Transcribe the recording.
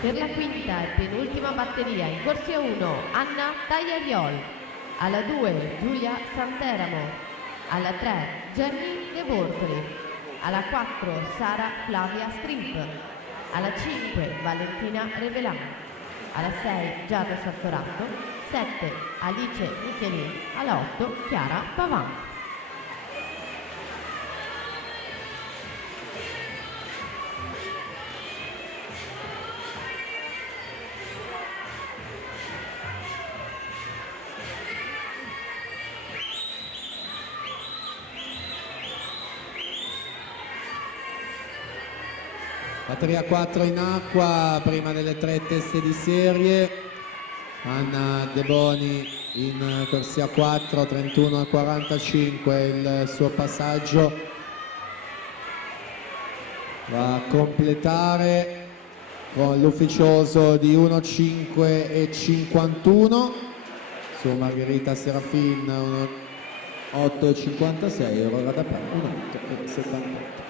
Per la quinta e penultima batteria in corsia 1 Anna Tagliariol, alla 2 Giulia Santeramo, alla 3 Jenny De Bortoli, alla 4 Sara Flavia Strimp, alla 5 Valentina Revelan, alla 6 Giada Sartoratto, 7 Alice Michelin, alla 8 Chiara Pavan. Batteria 4 in acqua, prima delle 3 teste di serie. Anna De Boni in corsia 4, 31:45 il suo passaggio. Va a completare con l'ufficioso di 1:5:51 su Margherita Serafin, 1:8:56, Aurora da Pera 1:8:78.